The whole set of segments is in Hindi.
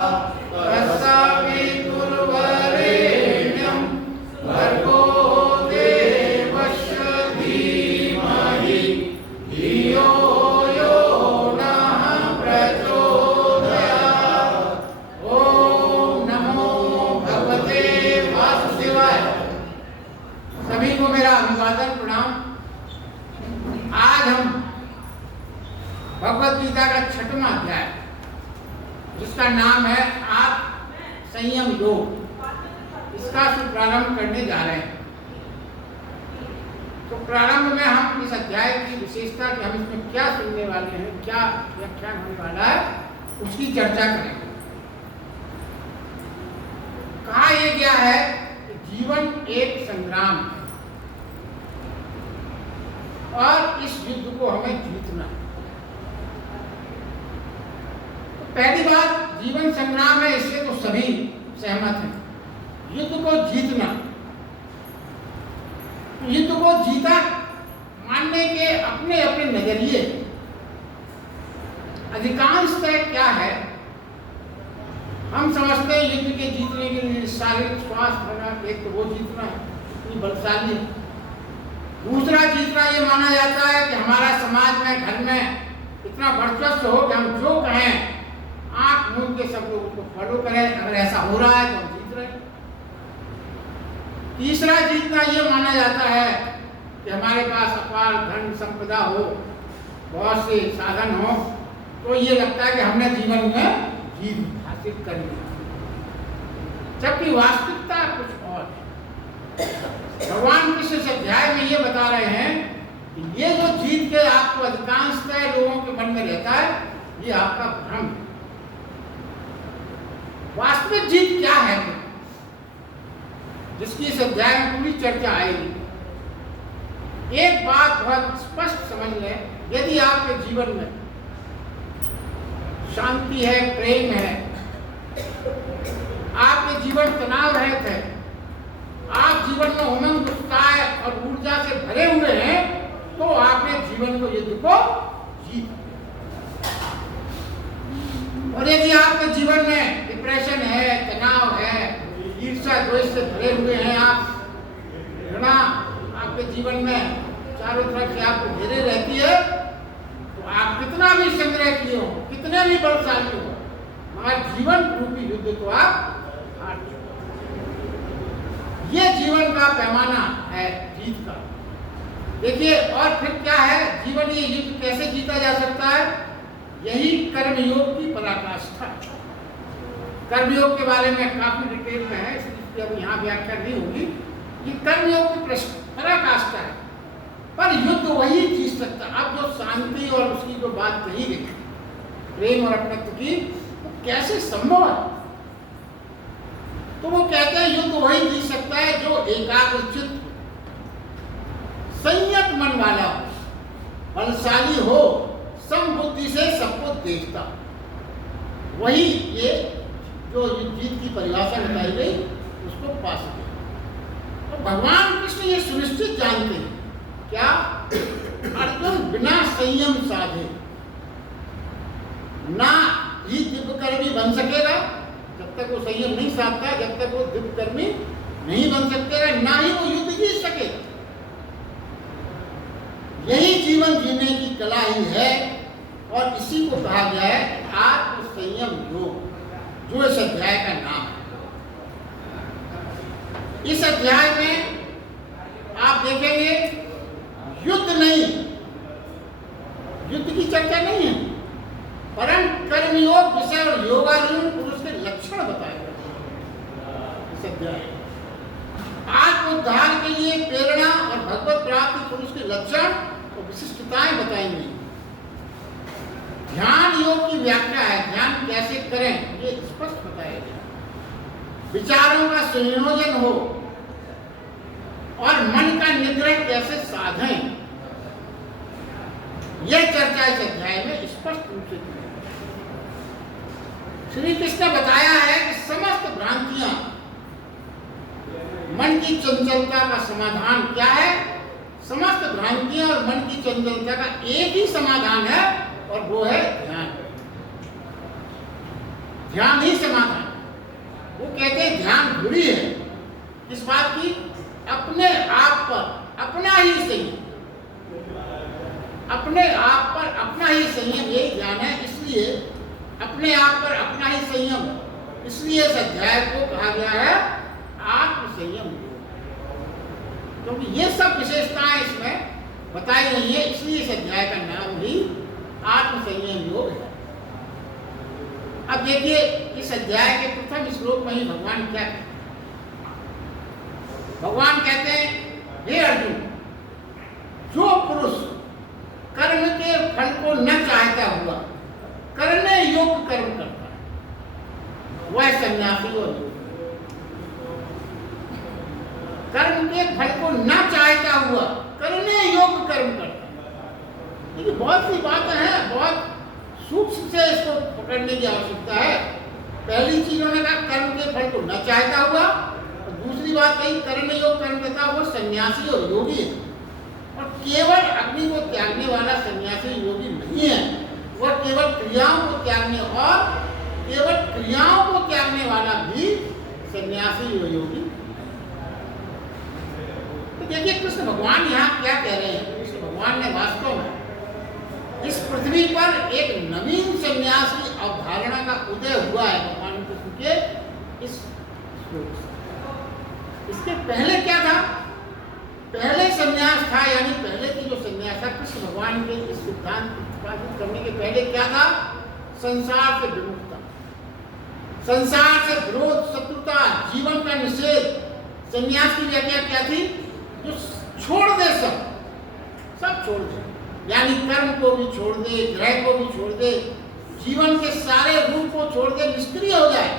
तत्सवितुर्वरेण्यं भर्गो देवस्य धीमहि धियो यो नः प्रचोदयात्। ओम नमो भगवते वासुदेवाय। सभी को मेरा अभिवादन प्रणाम। आज हम भगवद गीता का 6वां अध्याय जिसका नाम है आप संयम योग, इसका प्रारंभ करने जा रहे हैं। तो प्रारंभ में हम इस अध्याय की विशेषता कि हम इसमें क्या सुनने वाले हैं, क्या व्याख्यान होने वाला है, उसकी चर्चा करेंगे। कहा यह गया है कि जीवन एक संग्राम है और इस युद्ध को हमें जीतना है। पहली बात, जीवन संग्राम है, इससे तो सभी सहमत हैं। युद्ध को जीतना, युद्ध को जीता मानने के अपने अपने नजरिए। अधिकांशतः क्या है, हम समझते हैं युद्ध के जीतने के लिए शारीरिक स्वास्थ्य होना, एक तो वो जीतना है, इतनी बलशाली। दूसरा जीतना ये माना जाता है कि हमारा समाज में, घर में इतना वर्चस्व हो कि हम जो कहें आंख मूंद के सब लोग उसको फॉलो करें। अगर ऐसा हो रहा है तो हम जीत रहे हैं। तीसरा जीतना ये माना जाता है कि हमारे पास अपार धन संपदा हो, बहुत से साधन हो, तो ये लगता है कि हमने जीवन में जीत हासिल कर ली। जबकि वास्तविकता कुछ और है। भगवान कृष्ण इस अध्याय में ये बता रहे हैं कि ये जो जीत के आपको अधिकांशतः लोगों के मन में रहता है, ये आपका भ्रम है। वास्तविक जीत क्या है, जिसकी इस अध्याय में पूरी चर्चा आएगी। एक बात बहुत स्पष्ट समझ लें, यदि आपके जीवन में शांति है, प्रेम है, आपके जीवन तनाव रहित है, आप जीवन में उमंग, उत्साह और ऊर्जा से भरे हुए हैं, तो आपने जीवन को, युद्ध को जीत। और यदि आपके जीवन में डिप्रेशन है, तनाव है, ईर्ष्या द्वेष से भरे हुए हैं, आप घृणा आपके जीवन में चारों तरफ से आपको घेरे रहती है, तो आप कितना भी संग्रह किए हो, कितने भी बलशाली हो, मगर जीवन रूपी युद्ध तो आप हार चुके। ये जीवन का पैमाना है जीत का। देखिए, और फिर क्या है, जीवन ये युद्ध कैसे जीता जा सकता है? यही कर्मयोग की पराकाष्ठा। कर्मयोग के बारे में काफी डिटेल में है, इसलिए अब यहाँ व्याख्या नहीं होगी। ये कर्मयोग की पराकाष्ठा है, पर युद्ध वही जीत सकता है। अब जो शांति और उसकी जो बात कही गई, प्रेम और अपनत्व की, वो कैसे संभव है? तो वो कहते हैं युद्ध वही जीत सकता है जो एकाग्रचित्त, संयत मन वाला हो, बलशाली हो, समबुद्धि से सबको देखता, वही ये जो जीत की परिभाषा बताई गई उसको पा सके। तो भगवान कृष्ण ये सुनिश्चित जानते हैं, क्या? अर्जुन बिना संयम साधे ना ही दिव्यकर्मी बन सकेगा। जब तक वो संयम नहीं साधता, जब तक वो दिव्यकर्मी नहीं बन सकेगा, ना ही वो युद्ध जीत सकेगा। यही जीवन जीने की कला ही है, और इसी को कहा गया है आत्म संयम योग, जो इस अध्याय का नाम है। इस अध्याय में आप देखेंगे युद्ध नहीं, युद्ध की चर्चा नहीं है, परम कर्मयोग विषय और योगारूढ़ पुरुष के लक्षण बताए गए इस अध्याय। आत्मोद्धार के लिए प्रेरणा और भगवत प्राप्ति पुरुष के लक्षण और विशिष्टताएं बताई गई। ध्यान योग की व्याख्या है, ध्यान कैसे करें ये स्पष्ट बताया गया। विचारों का संयोजन हो और मन का निग्रह कैसे साधें, यह चर्चा इस अध्याय में स्पष्ट रूप से की है। श्री कृष्ण ने बताया है कि समस्त भ्रांतियां, मन की चंचलता का समाधान क्या है? समस्त भ्रांतियां और मन की चंचलता का एक ही समाधान है, और वो है ध्यान। ध्यान ही समाधान। वो कहते हैं ध्यान बुरी है इस बात की, अपने आप पर अपना ही संयम, अपने आप पर अपना ही संयम, यही ध्यान है। इसलिए अपने आप पर अपना ही संयम, इसलिए इस अध्याय को कहा गया है आत्म संयम, क्योंकि ये सब विशेषताएं इसमें बताई गई है, इसलिए इस अध्याय का नाम भी आत्म संयम योग है। अब देखिए इस अध्याय के प्रथम श्लोक में ही भगवान क्या कहते हैं। भगवान कहते हैं, हे अर्जुन, जो पुरुष कर्म के फल को न चाहता हुआ करने योग्य कर्म करता है वह सन्यासी और योगी। कर्म के फल को न चाहता हुआ करने योग्य कर्म करता है। देखिए बहुत सी बातें हैं, बहुत सूक्ष्म से इसको पकड़ने की आवश्यकता है। पहली चीज उन्होंने कहा कर्म के फल को न चाहता हुआ, और दूसरी बात कही करने योग्य कर्म करता है वो सन्यासी और योगी है। और केवल अग्नि को त्यागने वाला सन्यासी योगी नहीं है, वह केवल क्रियाओं को त्यागने और केवल क्रियाओं को त्यागने वाला भी सन्यासी और योगी। तो देखिए कृष्ण भगवान यहाँ क्या कह रहे हैं। कृष्ण भगवान ने वास्तव में इस पृथ्वी पर एक नवीन सन्यासी अवधारणा का उदय हुआ है भगवान कृष्ण के इस श्लोक से। इसके पहले क्या था? पहले सन्यास था, यानी पहले की जो सन्यास था कृष्ण भगवान के इस सिद्धांत प्रतिपादित करने के पहले क्या था? संसार से विमुक्ता, संसार से विरोध, शत्रुता, जीवन का निषेध। सन्यास की व्याख्या क्या थी? जो छोड़ दे, सब छोड़ दे, यानी कर्म को भी छोड़ दे, ग्रह को भी छोड़ दे, जीवन के सारे रूप को छोड़ दे, निष्क्रिय हो जाए,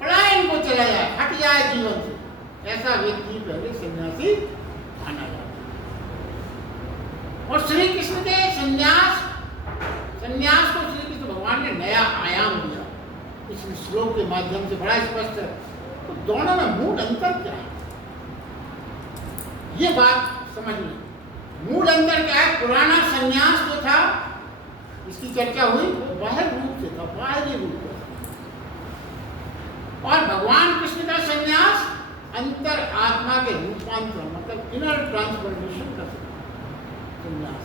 पलायन को चला जाए, हट जाए जीवन से। ऐसा व्यक्ति पहले सन्यासी माना जाता है। और श्री कृष्ण के सन्यास को श्री कृष्ण भगवान ने नया आयाम दिया इस श्लोक के माध्यम से, बड़ा स्पष्ट है। तो दोनों में मूल अंतर क्या है ये बात समझ में। मूल अंतर क्या है? पुराना सन्यास जो था, इसकी चर्चा हुई, वो बाह्य रूप से था, बाहरी रूप से। और भगवान कृष्ण का सन्यास अंतर आत्मा के रूपांतर, मतलब इनर ट्रांसफॉर्मेशन का सन्यास।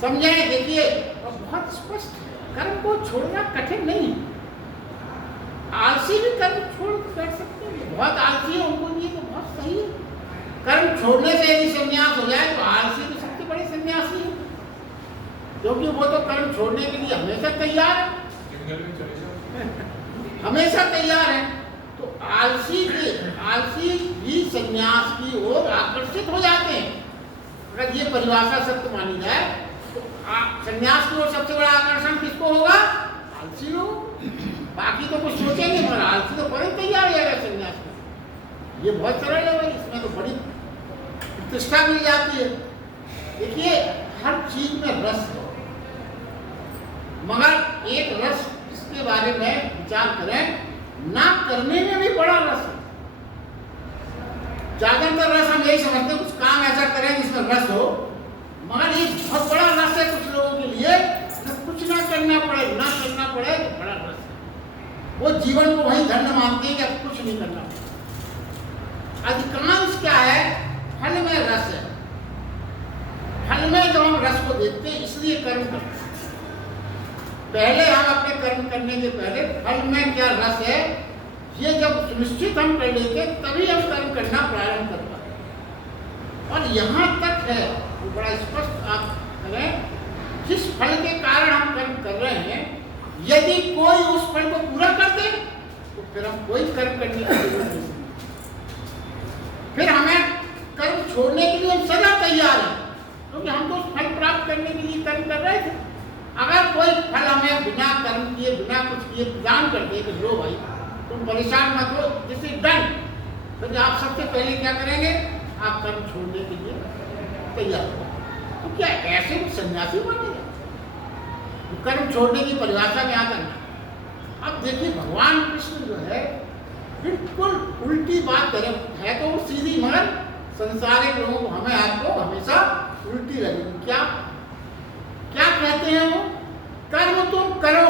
समझे? देखिए और बहुत स्पष्ट है, कर्म को छोड़ना कठिन नहीं। आलसी भी कर्म छोड़ कर सकते हैं, बहुत आलसी है उनको लिए तो बहुत सही है। कर्म छोड़ने से यदि संन्यास हो जाए तो आलसी तो सबसे बड़े सन्यासी है, क्योंकि वो तो कर्म छोड़ने के लिए हमेशा तैयार है, हमेशा तैयार है। तो आलसी भी संन्यास की ओर आकर्षित हो जाते हैं। अगर ये परिभाषा सत्य मानी जाए तो संन्यास की ओर सबसे बड़ा आकर्षण किसको होगा? आलसी लोग। बाकी तो कुछ सोचेंगे, मगर आलसी तो बड़े तैयार हो जाएगा संन्यास में। ये बहुत सरल है भाई, इसमें तो बड़ी प्रतिष्ठा मिल जाती है। देखिए हर चीज में रस है, मगर एक रस इसके बारे में विचार करें, ना करने में भी बड़ा रस है। ज्यादातर रस हम यही समझते हैं कुछ काम ऐसा करें जिसमें रस हो, मगर ये बहुत बड़ा रस है कुछ लोगों के लिए, कुछ ना करना पड़े तो बड़ा रस है। वो जीवन को वही धन्य मानते हैं कि अब कुछ नहीं करना पड़े। अधिकांश क्या है? फल में रस है। फल में जब हम रस को देखते हैं इसलिए कर्म करते हैं। पहले हम अपने कर्म करने के पहले फल में क्या रस है ये जब सुनिश्चित हम कर लेते तभी हम कर्म करना प्रारंभ कर पाते। और यहाँ तक है वो बड़ा स्पष्ट आप करें, जिस फल के कारण हम कर्म कर रहे हैं यदि कोई उस फल को पूरा कर दे तो फिर हम कोई कर्म करने की जरूरत नहीं, फिर हमें कर्म छोड़ने के लिए हम सदा तैयार हैं, क्योंकि हम तो उस फल प्राप्त करने के लिए कर्म कर रहे थे। अगर कोई फल हमें बिना कर्म किए, बिना कुछ किए प्रदान कर दे कि लो भाई तुम परेशान मत हो, दिस इज डन, तो आप सबसे पहले क्या करेंगे? आप कर्म छोड़ने के लिए तैयार हो। तो क्या ऐसे सन्यासी बनेगा? तो कर्म छोड़ने की परिभाषा में आता है। अब देखिए भगवान कृष्ण जो है बिल्कुल उल्टी बात करें, है तो सीधी, मगर संसारिक लोगों को हमें आपको हमेशा उल्टी लगेगी। क्या कहते हैं वो? कर्म तुम करो,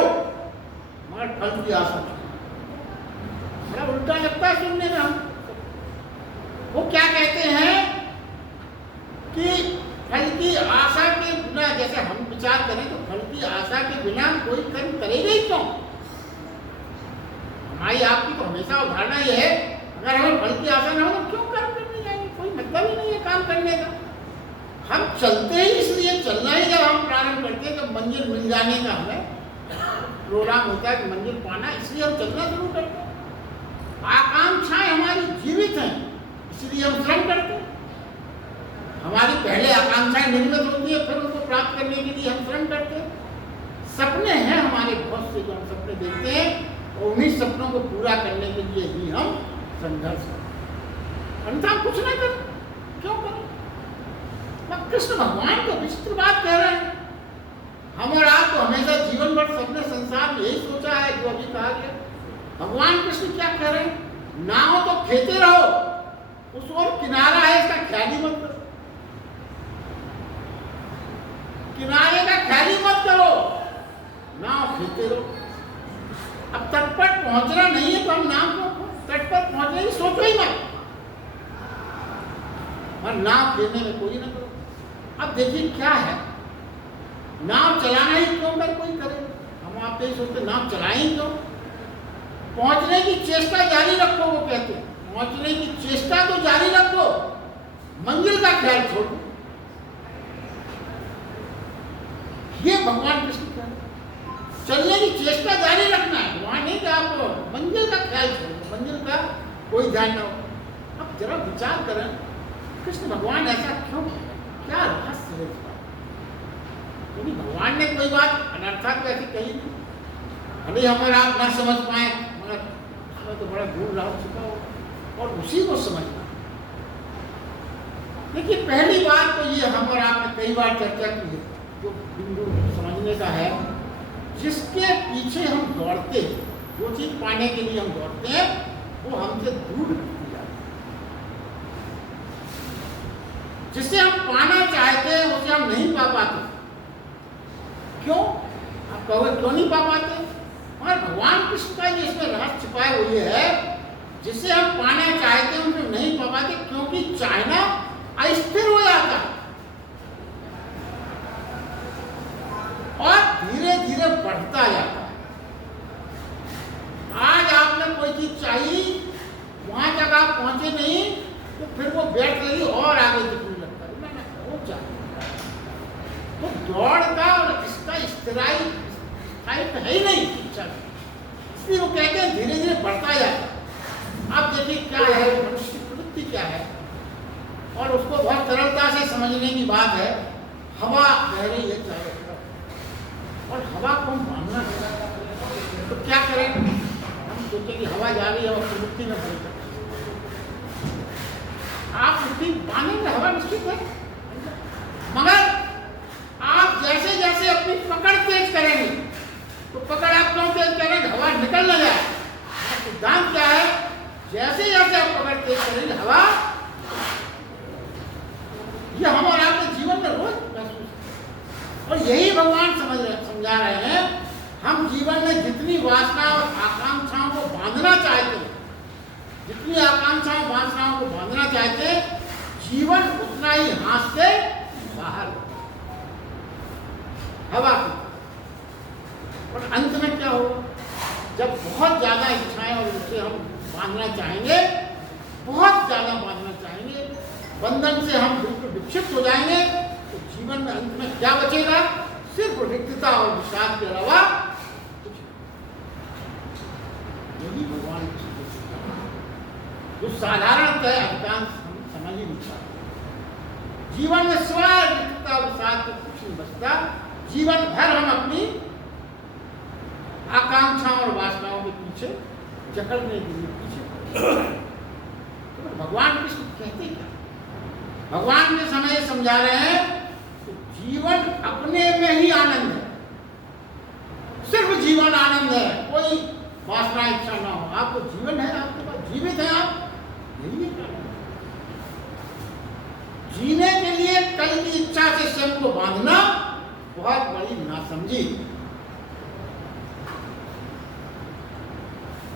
मगर फल की आशा नहीं। बड़ा उल्टा लगता है सुनने में। हम वो क्या कहते हैं कि फल की आशा के बिना, जैसे हम विचार करें तो फल की आशा के बिना कोई कर्म करेगा ही क्यों? हमारी आपकी तो हमेशा उदाहरण ये है, अगर हमें फल की आशा ना हो तो क्यों कर्म करने जाएंगे? कोई मतलब ही नहीं है काम करने का। हम चलते ही इसलिए, चलना ही जब हम प्रारंभ करते हैं, जब मंजिल मिल जाने का हमें प्रोग्राम होता है कि मंजिल पाना, इसलिए हम चलना शुरू करते हैं। आकांक्षाएं हमारी जीवित हैं, इसलिए हम श्रम करते हैं। हमारी पहले आकांक्षाएं निर्मित होती है, फिर उनको प्राप्त करने के लिए हम श्रम करते हैं। सपने हैं हमारे बहुत से, जो हम सपने देखते हैं, और उन्हीं सपनों को पूरा करने के लिए ही हम संघर्ष करते। अन्यथा कुछ नहीं करते, क्यों करें? कृष्ण भगवान तो विचित्र बात कह रहे हैं। हम और आप तो हमेशा जीवन भर सबने संसार में यही सोचा है जो अभी कहा गया। भगवान कृष्ण क्या कह रहे हैं? नाव तो खेते रहो, उस ओर किनारा है इसका ख्याल ही मत करो। किनारे का ख्याल ही मत करो, नाव खेते रहो। अब तट पर पहुंचना नहीं है तो हम नाव को तट पर पहुंचने की सोचो ही मत, और नाव खेलने में कोई ना करो। अब देखिए क्या है, नाव चलाना ही क्यों कर कोई करे? हम आप यही सोचते नाव चलाएं क्यों? पहुंचने की चेष्टा जारी रखो, वो कहते हैं। पहुंचने की चेष्टा तो जारी रखो, मंजिल का ख्याल छोड़ो। ये भगवान कृष्ण कह रहे हैं, चलने की चेष्टा जारी रखना है, वहां नहीं कि आप मंजिल का ख्याल छोड़ो, मंजिल का कोई ध्यान ना हो। अब जरा विचार करें, कृष्ण भगवान ऐसा क्यों? क्या रहस्य है इसका? क्योंकि भगवान ने कोई बात अनर्थक तो ऐसी कही नहीं। भले हम और आप ना समझ पाए, मगर हमें तो बड़ा दूर रह चुका हो और उसी को समझना। देखिए पहली बात तो ये हम और आपने कई बार चर्चा की है, जो बिंदु समझने का है, जिसके पीछे हम दौड़ते हैं, जो चीज पाने के लिए हम दौड़ते हैं, वो हमसे दूर हटती जाती है। जिसे हम पाना चाहते हैं उसे हम नहीं पा पाते। क्यों? आप कहोगे क्यों नहीं पा पाते? और भगवान कृष्ण का ये इसमें रहस्य छिपा है, वो ये है, जिसे हम पाना चाहते हैं उसे नहीं पा पाते, क्योंकि चाहना अस्थिर हो जाता है और धीरे धीरे बढ़ता जाता है। आज आपने कोई चीज चाहिए, वहां तक आप पहुंचे नहीं, तो फिर वो बैठ गई और आगे दिखने लगता है, मैं पहुंच जाता। तो दौड़ का और इसका स्थिराई तो है ही नहीं इच्छा, इसलिए वो कहते हैं धीरे धीरे बढ़ता जाता है। आप देखिए क्या है मनुष्य की प्रवृत्ति क्या है, और उसको बहुत सरलता से समझने की बात है। हवा बह रही है चारों तरफ और हवा को हम बांधना है, तो क्या करें? हम सोचें कि हवा जा रही है और प्रवृत्ति में बढ़ जाए, आप प्रवृत्ति बांधेंगे, हवा निश्चित है। मगर आप जैसे जैसे अपनी पकड़ तेज करेंगे, तो पकड़ आप क्यों तेज करेंगे? हवा निकल न जाए। सिद्धांत क्या है? जैसे जैसे आप पकड़ तेज करेंगे, हवा, ये हम और आपके जीवन में रोज महसूस, और यही भगवान समझा रहे हैं। हम जीवन में जितनी वासना और आकांक्षाओं को बांधना चाहते हैं, जितनी आकांक्षाओं वासनाओं को बांधना चाहते हैं, जीवन उतना ही हाथ से बाहर हवा की। और अंत में क्या होगा? जब बहुत ज्यादा इच्छाएं और उसे हम बांधना चाहेंगे, बहुत ज्यादा बांधना चाहेंगे, बंधन से हम बिल्कुल विक्षिप्त हो जाएंगे, तो जीवन में अंत में क्या बचेगा? सिर्फ रिक्तता और विषाद के अलावा कुछ नहीं। यही भगवान जो साधारणतः अधिकांश हम समझ ही नहीं पाते। जीवन में स्वयं रिक्तता और विषाद को कुछ नहीं बचता। जीवन भर हम अपनी आकांक्षाओं और वासनाओं के पीछे जकड़ने के लिए पीछे। तो भगवान कृष्ण कहते क्या? भगवान के समय समझा रहे हैं कि जीवन अपने में ही आनंद है, सिर्फ जीवन आनंद है, कोई वासना इच्छा ना हो। आपको जीवन है, आपके पास जीवित है, आप यही है। जीने के लिए कल की इच्छा से स्वयं को बांधना बहुत बड़ी नासमझी।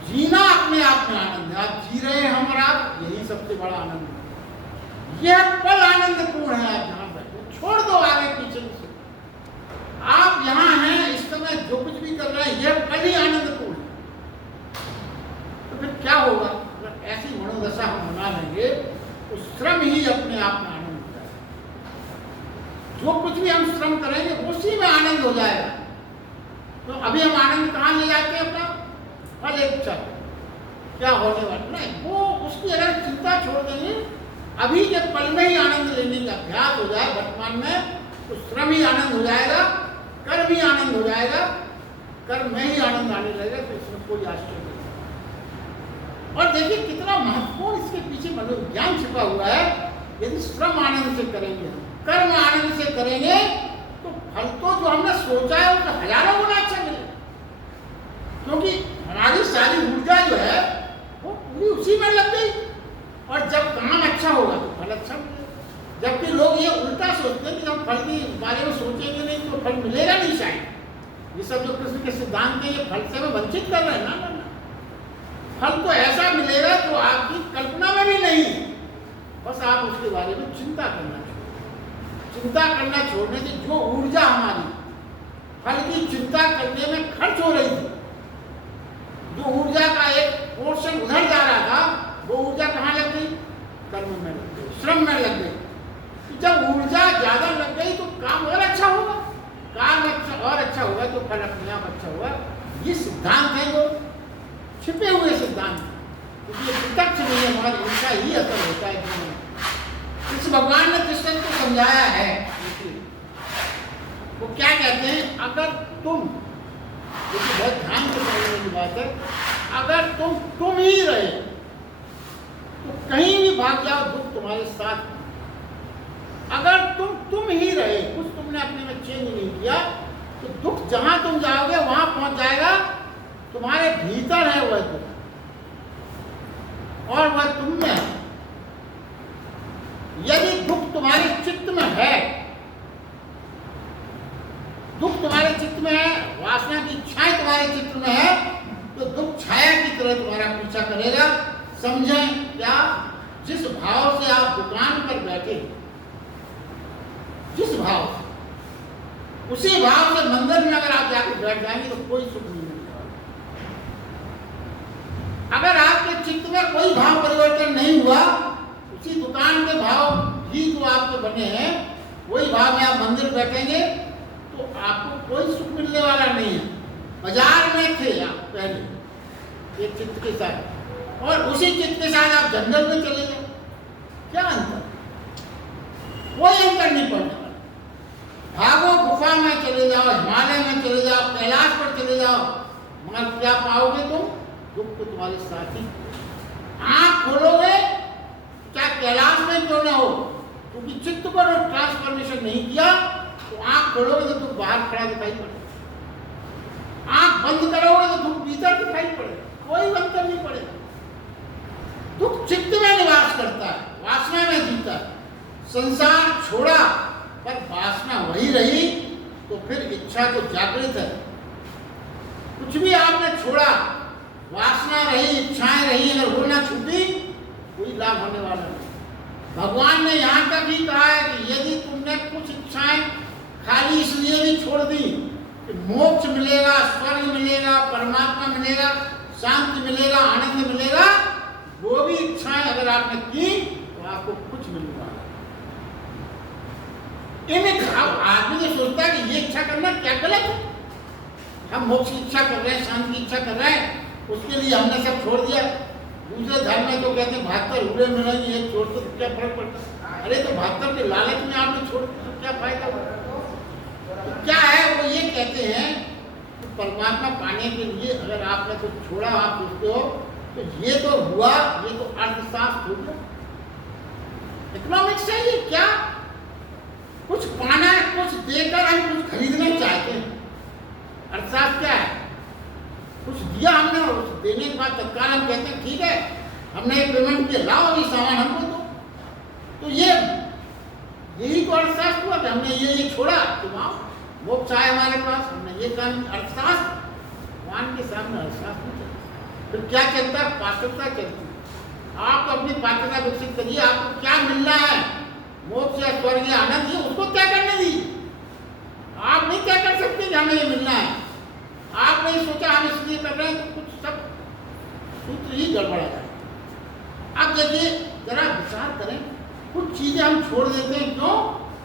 जीना अपने आप में आनंद है। आप जी रहे हैं हम और आप, यही सबसे बड़ा आनंद है। यह पल आनंदपूर्ण है। आप जहां बैठे छोड़ दो आगे पीछे से, आप यहां हैं इस समय, जो कुछ भी कर रहे हैं यह पल ही आनंदपूर्ण है। तो फिर क्या होगा? अगर ऐसी मनोदशा हम बना लेंगे तो श्रम ही अपने आप में आनंद होता है। जो कुछ भी हम श्रम करेंगे उसी में आनंद हो जाएगा। तो अभी हम आनंद कहाँ ले जाते हैं? अपना फल इच्छा, क्या होने वाला नहीं, वो उसकी अगर चिंता छोड़ देंगे, अभी के पल में ही आनंद लेने का अभ्यास हो जाए वर्तमान में, तो श्रम ही आनंद हो जाएगा, कर्म ही आनंद हो जाएगा, कर्म में ही आनंद आने लगेगा। तो इसमें कोई आश्चर्य नहीं। और देखिए कितना महत्वपूर्ण इसके पीछे मनोविज्ञान छिपा हुआ है। यदि श्रम आनंद से करेंगे, कर्म आनंद से करेंगे, तो फल तो जो हमने सोचा है उसका हजारों गुना अच्छा मिलेगा। क्योंकि हमारी सारी ऊर्जा जो है वो पूरी उसी में लग गई, और जब काम अच्छा होगा तो फल अच्छा मिलेगा। जबकि लोग ये उल्टा सोचते हैं कि हम फल के बारे में सोचेंगे नहीं तो फल मिलेगा नहीं शायद। ये सब जो कृष्ण के सिद्धांत है, ये फल से हमें वंचित कर रहे हैं ना। फल तो ऐसा मिलेगा जो आपकी कल्पना में भी नहीं, बस आप उसके बारे में चिंता करना छोड़ें। चिंता करना छोड़ने से जो ऊर्जा हमारी फल की चिंता करने में खर्च हो रही थी, जो ऊर्जा का एक पोर्शन उधर जा रहा था, वो ऊर्जा कहाँ लग गई? कर्म में लग गई, श्रम में लग गई। जब ऊर्जा ज्यादा लग गई तो काम और अच्छा होगा, काम अच्छा और अच्छा होगा तो फल अपने आप अच्छा होगा। ये सिद्धांत है वो छिपे हुए सिद्धांत, क्योंकि प्रत्यक्ष नहीं है, हमारे इनका ही असर होता है जीवन में। इस भगवान ने कृष्ण को समझाया है, वो क्या कहते हैं? अगर तुम, क्योंकि बहुत ध्यान से समझने की बात है, अगर तुम ही रहे तो कहीं भी भाग जाओ दुख तुम्हारे साथ। अगर तुम ही रहे, कुछ तुमने अपने में चेंज नहीं किया, तो दुख जहां तुम जाओगे वहां पहुंच जाएगा। तुम्हारे भीतर है वह दुख, और वह तुम में है। यदि दुख तुम्हारे चित्त में है, दुख तुम्हारे चित्त में है, वासना की इच्छाएं तुम्हारे चित्त में है, तो दुख छाया की तरह तुम्हारा पीछा करेगा। समझें क्या? जिस भाव से आप दुकान पर बैठे, जिस भाव से, उसी भाव से मंदिर में अगर आप जाकर बैठ जाएंगे तो कोई सुख नहीं मिलेगा। अगर आपके चित्त में कोई भाव परिवर्तन नहीं हुआ, उसी दुकान के भाव ही जो आपके बने हैं, वही भाव में आप मंदिर बैठेंगे तो आपको कोई सुख मिलने वाला नहीं है। बाजार में थे आप पहले एक चित्त के साथ, और उसी चित्त के साथ आप जंगल में चले जाओ, क्या अंतर? कोई अंतर नहीं पड़ने वाला। भागो गुफा में चले जाओ, हिमालय में चले जाओ, कैलाश पर चले जाओ, मगर क्या पाओगे तुम? दुख तो तुम्हारे साथ ही। आंख खोलोगे, क्या कैलाश में क्यों ना हो, क्योंकि चित्त पर ट्रांसफॉर्मेशन नहीं किया, तो आंख खोलोगे तो दुख बाहर खड़ा दिखाई पड़ेगा। आंख बंद करोगे तो दुख भीतर दिखाई पड़ेगा, कोई अंतर नहीं पड़ेगा। दुख चित्त में निवास करता है, वासना में जीता है। संसार छोड़ा पर वासना वही रही, तो फिर इच्छा तो जागृत है। कुछ भी आपने छोड़ा, वासना रही, इच्छाएं रही, अगर वो ना छूटी, कोई लाभ होने वाला नहीं। भगवान ने यहाँ तक ही कहा है कि यदि तुमने कुछ इच्छाएं खाली इसलिए भी छोड़ दी कि मोक्ष मिलेगा, स्वर्ग मिलेगा, परमात्मा मिलेगा, शांति मिलेगा, आनंद मिलेगा, वो भी इच्छाएं अगर आपने की तो आपको कुछ मिलेगा। अब आदमी जो सोचता है कि ये इच्छा करना क्या गलत है, हम मोक्ष की इच्छा कर रहे हैं, शांति की इच्छा कर रहे हैं, उसके लिए हमने सब छोड़ दिया। दूसरे धर्म में तो कहते हैं 72 हुए मिलेंगे, ये छोड़ दो तो क्या फर्क पड़ता है? अरे तो 72 के लालच में आपने छोड़ दिया तो क्या फायदा हुआ? तो क्या है, वो ये कहते हैं कि परमात्मा पाने के लिए अगर आपने कुछ छोड़ा, आप सोचते हो तो ये तो हुआ, ये तो अर्थशास्त्र हो गया। इकोनॉमिक्स चाहिए क्या? कुछ पाना है, कुछ देकर हम कुछ खरीदना चाहते हैं। अर्थशास्त्र क्या है? कुछ दिया हमने और देने के बाद तत्काल हम कहते हैं ठीक है, हमने पेमेंट किया, लाओ ये सामान हमको दो। तो यही तो अर्थशास्त्र हुआ कि हमने ये छोड़ा, तुम आओ, मोक्ष आए हमारे पास, हमने ये काम। अर्थशास्त्र भगवान के सामने अर्थशास्त्र नहीं चलता। फिर क्या चलता है? पात्रता चलती है। आप अपनी पात्रता विकसित करिए, आपको क्या मिलना है, मोक्ष या स्वर्ग या आनंद, ये उसको क्या करने दीजिए। आप नहीं क्या कर सकते कि हमें ये मिलना है। आप नहीं सोचा हम इसलिए कर रहे हैं, तो कुछ सब सूत्र ही गड़बड़ा जाए। अब देखिए, जरा विचार करें, कुछ चीजें हम छोड़ देते हैं, क्यों?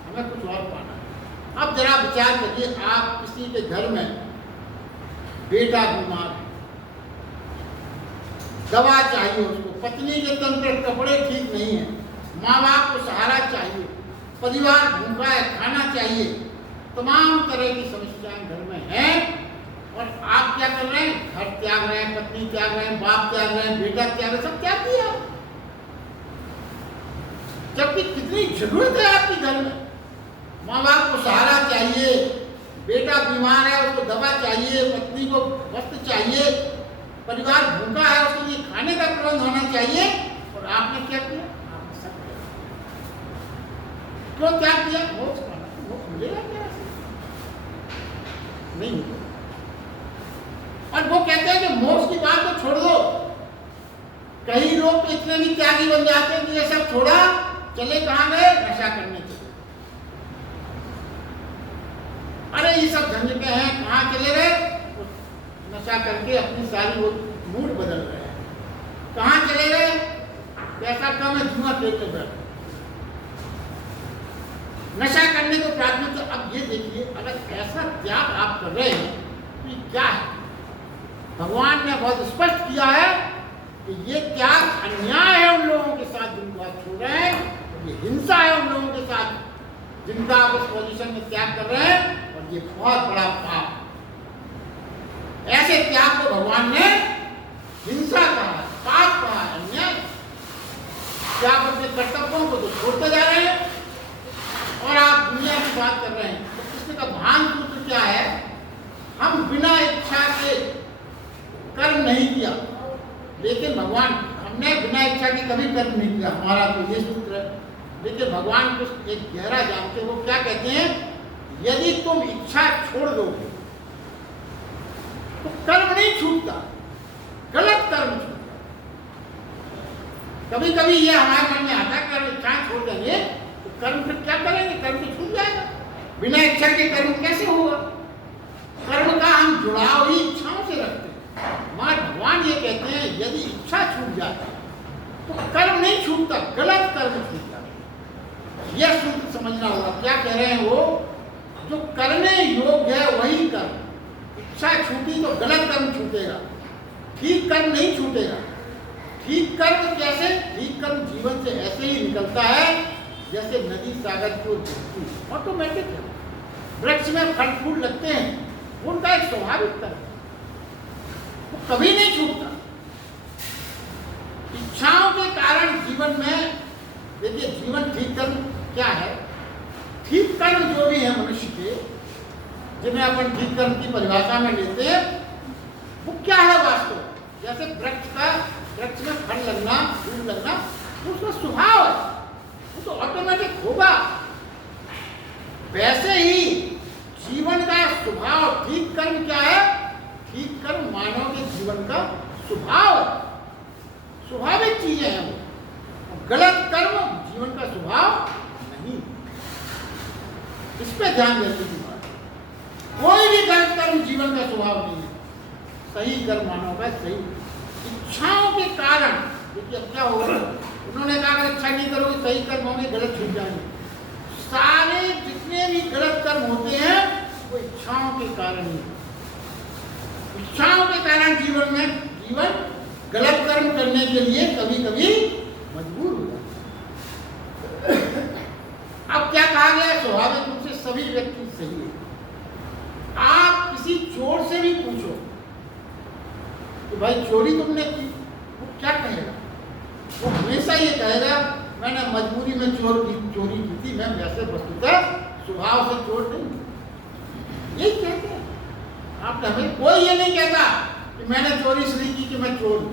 हमें कुछ और पाना है। अब जरा विचार करिए, आप किसी के घर में बेटा बीमार है, दवा चाहिए उसको, पत्नी के तन पर कपड़े ठीक नहीं है, माँ बाप को सहारा चाहिए, परिवार भूखा है, खाना चाहिए, तमाम तरह की समस्याएं घर में हैं, और आप क्या कर रहे हैं? घर त्याग रहे हैं, पत्नी त्याग रहे हैं, बाप त्याग रहे हैं, बेटा त्याग रहे हैं, सब त्याग दिया। जबकि कितनी जरूरत है आपके घर में। माँ बाप को सहारा चाहिए, बेटा बीमार है उसको दवा चाहिए, पत्नी को वस्त्र चाहिए, परिवार भूखा है उसके लिए खाने का प्रबंध होना चाहिए, और आपने क्या किया? आपने सब किया। क्यों त्याग किया? मोक्ष पाना। मोक्ष मिलेगा क्या? नहीं मिलेगा। और वो कहते हैं कि मोक्ष की बात तो छोड़ दो, कई लोग तो इतने भी त्यागी बन जाते हैं कि ये सब छोड़ा, चले कहां गए? नशा करने चले। अरे ये सब झंझटें हैं, कहां चले गए? नशा करके अपनी सारी वो मूड बदल रहे हैं। कहां चले गए? पैसा कम है, जुआ खेलते बैठे, नशा करने को प्राथमिकता। अब ये देखिए, अगर ऐसा त्याग आप कर रहे हैं तो क्या है? भगवान ने बहुत स्पष्ट किया है कि ये त्याग अन्याय है उन लोगों के साथ जिनको आप छोड़ रहे हैं, ये हिंसा है उन लोगों के साथ जिनका आप इस पोजीशन में त्याग कर रहे हैं, और ये बहुत बड़ा पाप। ऐसे त्याग को भगवान ने हिंसा कहा, पाप कहा, अन्याय। क्या आप अपने कर्तव्यों को तो छोड़ते जा रहे हैं और आप दुनिया की बात कर रहे हैं। तो कृष्ण का भान सूत्र क्या है? हम बिना इच्छा के कर्म नहीं किया, लेकिन भगवान, हमने बिना इच्छा के कभी कर्म नहीं किया, हमारा तो ये सूत्र है। लेकिन भगवान कुछ एक गहरा जानते, वो क्या कहते हैं? यदि तुम इच्छा छोड़ दोगे तो कर्म नहीं छूटता, गलत कर्म छूटता। कभी कभी ये हमारे मन में आता है कि अगर इच्छा छोड़ देंगे तो कर्म फिर क्या करेंगे? कर्म तो छूट जाएगा। बिना इच्छा के कर्म कैसे होगा? कर्म का हम जुड़ाव ही इच्छाओं से रखते हैं। मगर भगवान ये कहते हैं यदि इच्छा छूट जाती है तो कर्म नहीं छूटता, गलत कर्म छूटता। यह सूत्र समझना होगा। क्या कह रहे हैं वो? जो करने योग्य है वही कर्म। इच्छा छूटी तो गलत कर्म छूटेगा, ठीक कर्म नहीं छूटेगा। ठीक कर्म कैसे? ठीक कर्म जीवन से ऐसे ही निकलता है जैसे नदी सागर की ओर बहती है, ऑटोमेटिक है। वृक्ष में फल फूल लगते हैं, उनका एक स्वाभाविक कर्म, वो कभी नहीं छूटता। इच्छाओं के कारण जीवन में, देखिए जीवन ठीक कर्म क्या है? ठीक कर्म जो भी है मनुष्य के, जिन्हें अपन ठीक कर्म की परिभाषा में लेते हैं, वो क्या है वास्तव? जैसे वृक्ष में फल लगना, फूल लगना, वो उसका स्वभाव है, वो तो ऑटोमेटिक होगा। वैसे ही जीवन का स्वभाव, ठीक कर्म क्या है? ठीक कर्म मानव के जीवन का स्वभाव है, स्वाभाविक चीजें हैं वो। गलत कर्म जीवन का स्वभाव नहीं। इस पे ध्यान देने की बात। कोई भी गलत कर्म जीवन का स्वभाव नहीं है, सही कर्म मानव का सही। इच्छाओं के कारण देखिए अब क्या होगा, उन्होंने कहा अगर इच्छा नहीं करोगे सही कर्म होंगे, गलत छूट जाएंगे। सारे जितने भी गलत कर्म होते हैं वो इच्छाओं के कारण ही। इच्छाओं के कारण जीवन गलत कर्म करने के लिए कभी कभी मजबूर हो जाता है। अब क्या कहा गया है? स्वाभाविक रूप से सभी व्यक्ति सही है। आप किसी चोर से भी पूछो कि भाई चोरी तुमने की, वो क्या कहेगा? वो हमेशा ये कहेगा मैंने मजबूरी में चोरी की थी, मैं वैसे वस्तुतः स्वभाव से चोर नहीं। यही कहते हैं। आपने हमें कोई ये नहीं कहता कि मैंने चोरी इसलिए की कि मैं चोर हूं।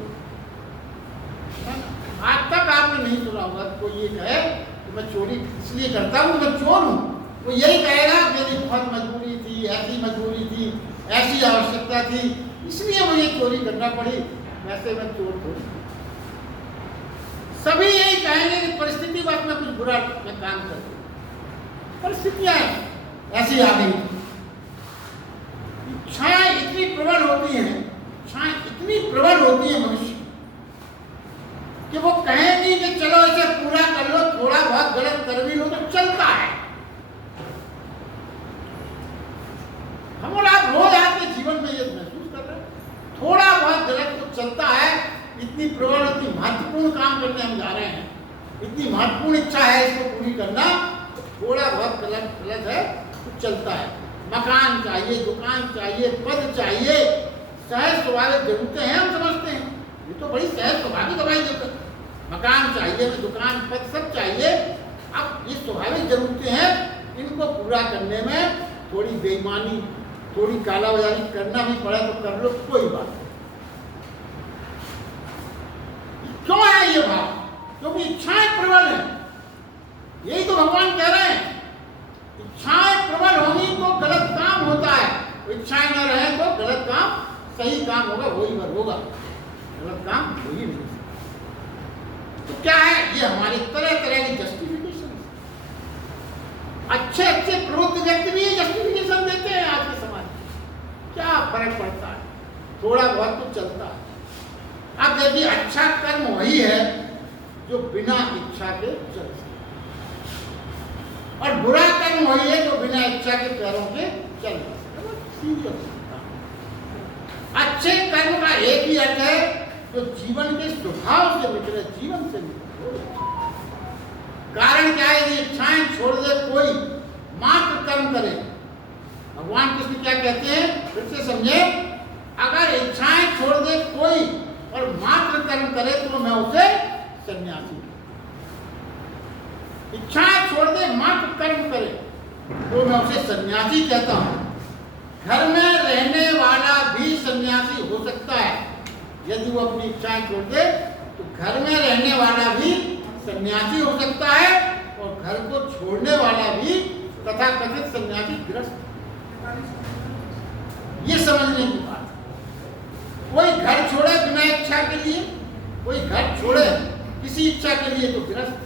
आज तक आपने नहीं सुना होगा कोई ये कहे कि मैं चोरी इसलिए करता हूं, मैं चोर हूं। वो यही कहेगा मेरी बहुत मजबूरी थी, ऐसी मजबूरी थी, ऐसी आवश्यकता थी, इसलिए मुझे चोरी करना पड़ी, वैसे मैं चोर थोड़ी। सभी यही कहेंगे कि परिस्थिति बात में कुछ बुरा मैं काम कर दूं, परिस्थितियां ऐसी आ गई। इच्छाएं इतनी प्रबल होती हैं, इच्छाएं इतनी प्रबल होती है मनुष्य कि वो कहेंगी कि चलो इसे पूरा कर लो, थोड़ा बहुत गलत कर भी लो तो चलता है। हम और आप रोज आपके जीवन में ये महसूस कर रहे हैं, थोड़ा बहुत गलत तो चलता है। इतनी प्रबल, इतनी महत्वपूर्ण काम करने हम जा रहे हैं, इतनी महत्वपूर्ण इच्छा है इसको पूरी करना, तो थोड़ा बहुत गलत है तो चलता है। मकान चाहिए, दुकान चाहिए, पद चाहिए, सहज स्वाभाविक जरूरतें हैं, हम समझते हैं ये तो बड़ी सहज स्वाभाविक हमारी जरूरत। मकान चाहिए, दुकान, पद सब चाहिए। अब ये स्वाभाविक जरूरतें हैं, इनको पूरा करने में थोड़ी बेईमानी, थोड़ी कालाबाजारी करना भी पड़े तो कर लो, कोई बात नहीं। क्यों है ये भाव? क्योंकि इच्छाएं प्रबल हैं। यही तो भगवान कह रहे हैं, इच्छाएं प्रबल होगी तो गलत काम होता है, इच्छाएं न रहे तो गलत काम, सही काम होगा वही बार होगा, गलत काम हो ही नहीं। तो क्या है ये हमारी तरह तरह की जस्टिफिकेशन। अच्छे अच्छे प्रवृत्त व्यक्ति भी ये जस्टिफिकेशन देते हैं आज के समाज में। क्या फर्क पड़ता है, थोड़ा बहुत तो चलता है। अब देखिए, अच्छा कर्म वही है जो बिना इच्छा के चल सकता, और बुरा कर्म वही है जो बिना इच्छा के पैरों के चल सकता। अच्छे कर्म का एक ही अर्थ है जो जीवन के स्वभाव से निकले, जीवन से निकले। कारण क्या है? यदि इच्छाएं छोड़ दे कोई, मात्र कर्म करे। भगवान कृष्ण क्या कहते हैं, फिर से समझे, अगर इच्छाएं छोड़ दे कोई और मात्र कर्म करे तो मैं उसे सन्यासी। इच्छाएं छोड़ दे, मात्र कर्म करे तो मैं उसे सन्यासी कहता हूं। घर में रहने वाला भी सन्यासी हो सकता है यदि वो अपनी इच्छाएं छोड़ दे, तो घर में रहने वाला भी सन्यासी हो सकता है, और घर को छोड़ने वाला भी तथाकथित सन्यासी गृहस्थ। ये समझने की बात। कोई घर छोड़े बिना इच्छा के लिए, कोई घर छोड़े किसी इच्छा के लिए तो गृहस्थ,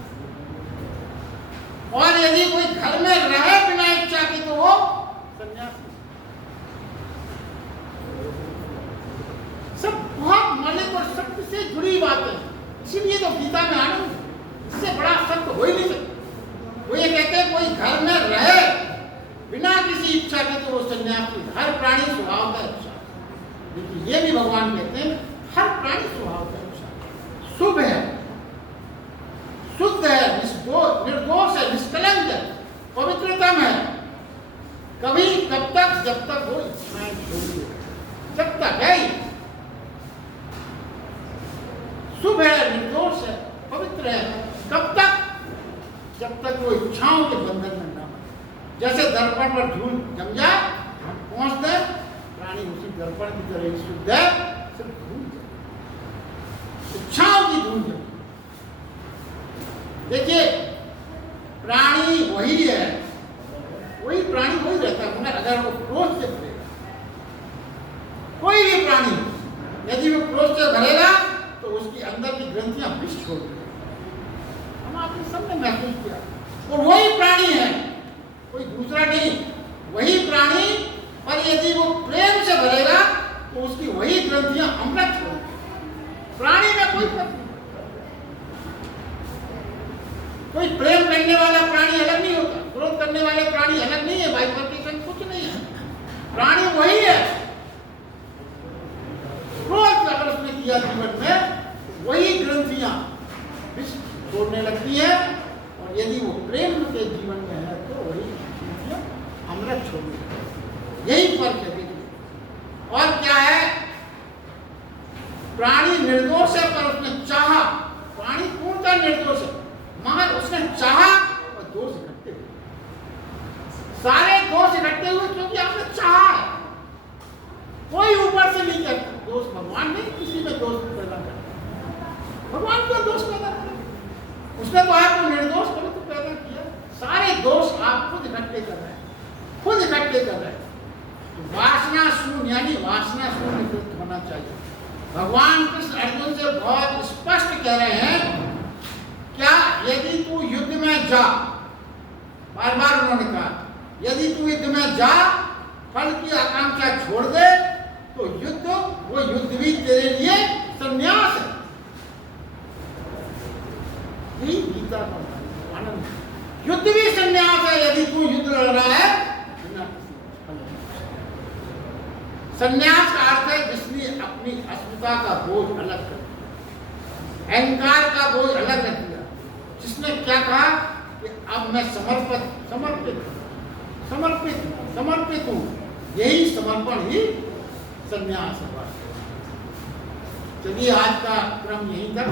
और यदि कोई घर में रहे बिना इच्छा के तो वो सन्यासी। सब बहुत मौलिक और सत्य से जुड़ी बात है, इसीलिए तो गीता में आनंद, इससे बड़ा सत्य हो ही नहीं सकता। वो ये कहते हैं कोई घर में रहे बिना किसी इच्छा के तो वो सन्यासी। हर प्राणी स्वभाव का इच्छा, लेकिन ये भी भगवान कहते हैं हर प्राणी स्वभाव का इच्छा शुभ है, शुद्ध है, निर्दोष है, निष्कलंक है, पवित्रतम है। कभी कब तक? जब तक वो इच्छाएं छोड़, जब तक है शुभ है, निर्दोष है, पवित्र है। कब तक? जब तक वो इच्छाओं के बंधन में न बने। जैसे दर्पण पर धूल जम जाए, हम पहुंचते हैं, प्राणी उसी दर्पण की तरह शुद्ध है, सिर्फ धूल इच्छाओं की धूल जम। देखिए, प्राणी वही है, वही प्राणी वही रहता है, मगर अगर वो क्रोध से भरेगा, कोई भी प्राणी यदि वो क्रोध से भरेगा तो उसकी अंदर की ग्रंथियां विष छोड़ देंगी। हम आपने सबने महसूस किया। और वही प्राणी है, कोई दूसरा नहीं, वही प्राणी, पर यदि वो प्रेम से भरेगा तो उसकी वही ग्रंथियां अमृत छोड़ देंगी। प्राणी में कोई फर्क नहीं, कोई प्रेम करने वाला प्राणी अलग नहीं होता, क्रोध करने वाले प्राणी अलग नहीं है, बाइफर्केशन कुछ नहीं है, प्राणी वही है। क्रोध अगर उसने किया जीवन में, वही ग्रंथियां विष छोड़ने लगती है, और यदि वो प्रेम के जीवन में है तो वही ग्रंथियां अमृत छोड़ने लगती है। यही फर्क है। और क्या है? प्राणी निर्दोष है पर उसने चाहा, प्राणी पूर्णतः निर्दोष है, मगर उसने चाहा और दोष इकट्ठे हुए, सारे दोष इकट्ठे हुए क्योंकि आपने चाहा है। कोई ऊपर से नहीं करता दोष, भगवान नहीं किसी में दोष पैदा करता। भगवान क्यों दोष पैदा करता? उसने तो आपको निर्दोष पवित्र पैदा किया, सारे दोष आप खुद इकट्ठे कर रहे हैं, खुद इकट्ठे कर रहे हैं। तो वासना शून्य, यानी वासना शून्य होना चाहिए। भगवान कृष्ण अर्जुन से बहुत स्पष्ट कह रहे हैं, क्या यदि तू युद्ध में जा, बार बार उन्होंने कहा, यदि तू युद्ध में जा, फल की आकांक्षा छोड़ दे, तो वो युद्ध भी तेरे लिए संन्यास है। यही गीता का आनंद। युद्ध भी संन्यास है। यदि तू युद्ध लड़ रहा है, संन्यास का अर्थ है जिसने अपनी अस्मिता का बोझ अलग कर दिया, अहंकार का बोझ अलग रख दिया, जिसने क्या कहा कि अब मैं समर्पित हूं। यही समर्पण ही संन्यास है। चलिए आज का क्रम यहीं तक।